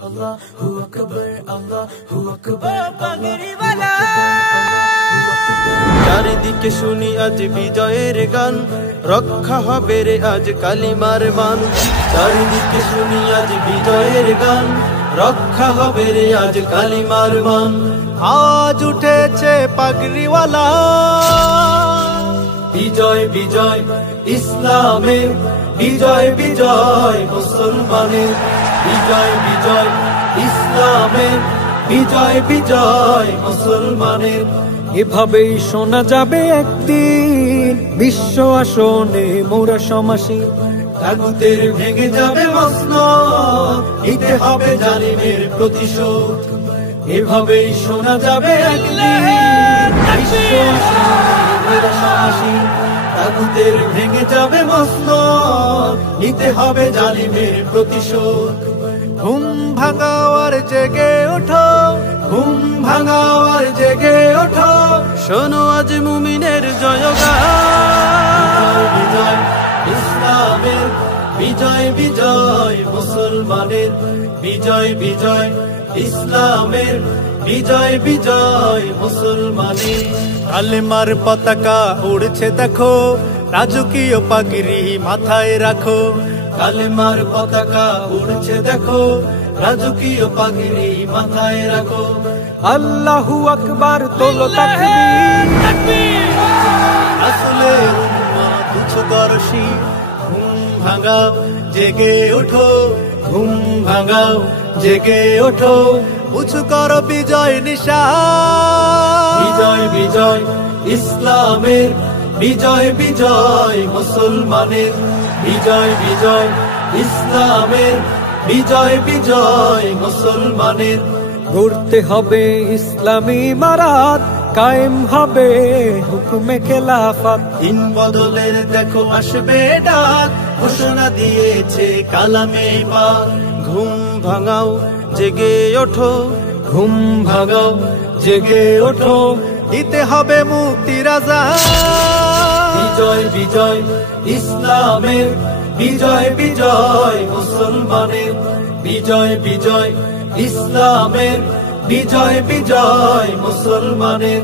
Allahu Akbar, Allahu Akbar, পাগড়িওয়ালা। চারিদিকে শুনি আজ বিজয়ের গান, রক্ষা হবে রে আজ কালিমার মান। চারিদিকে শুনি আজ বিজয়ের গান, রক্ষা হবে রে আজ কালিমার মান। আজ উঠেছে পাগড়িওয়ালা, বিজয় বিজয় ইসলামের, বিজয় বিজয় মুসলমানের, বিজয় বিজয় ইসলামের, বিজয় বিজয় মুসলমানের। এভাবেই শোনা যাবে একদিন বিশ্ব আসনে মোরা সমাসী, তাগুতের ভেঙে যাবে মসনদ, নিতে হবে জালিমের প্রতিশোধ। এভাবেই শোনা যাবে একদিন বিশ্ব আসনে মোরা সমাসী, তাগুতের ভেঙে যাবে মসনদ, নিতে হবে জালিমের প্রতিশোধ। ঘুম ভাঙাও আর জেগে ওঠো, ঘুম ভাঙাও আর জেগে ওঠো, শোনো আজ মুমিনের জয়গান। বিজয় ইসলামের, বিজয় বিজয় মুসলমানের, বিজয় বিজয় ইসলামের, বিজয় বিজয় মুসলমানের। কালেমার পতাকা উড়ছে দেখো, রাজকীয় পাগড়ি মাথায় রাখো। কালেমার পতাকা উড়ছে দেখো, রাজকীয় পাগড়ি মাথায় রাখো। আল্লাহু আকবার তোলো তাকবীর, রাসূলের উম্মত উচ্চদর্শী। ঘুম ভাঙাও জেগে ওঠো, ঘুম ভাঙাও জেগে ওঠো, উঁচু করো বিজয় নিশান। বিজয় বিজয় ইসলামের, বিজয় বিজয় মুসলমানের, বিজয় বিজয় ইসলামের, বিজয় বিজয় মুসলমানের। গড়তে হবে ইসলামী মারাত, কায়েম হবে হুকুমে খেলাফত। দিন বদলের দেখো আসবে ডাক, ঘোষণা দিয়েছে কালামে পাক। ঘুম ভাঙাও জেগে ওঠো, ঘুম ভাঙাও জেগে ওঠো, দিতে হবে মুক্তির আযান। বিজয় বিজয় ইসলামের, বিজয় বিজয় মুসলমানের, বিজয় বিজয় ইসলামের, বিজয় বিজয় মুসলমানের।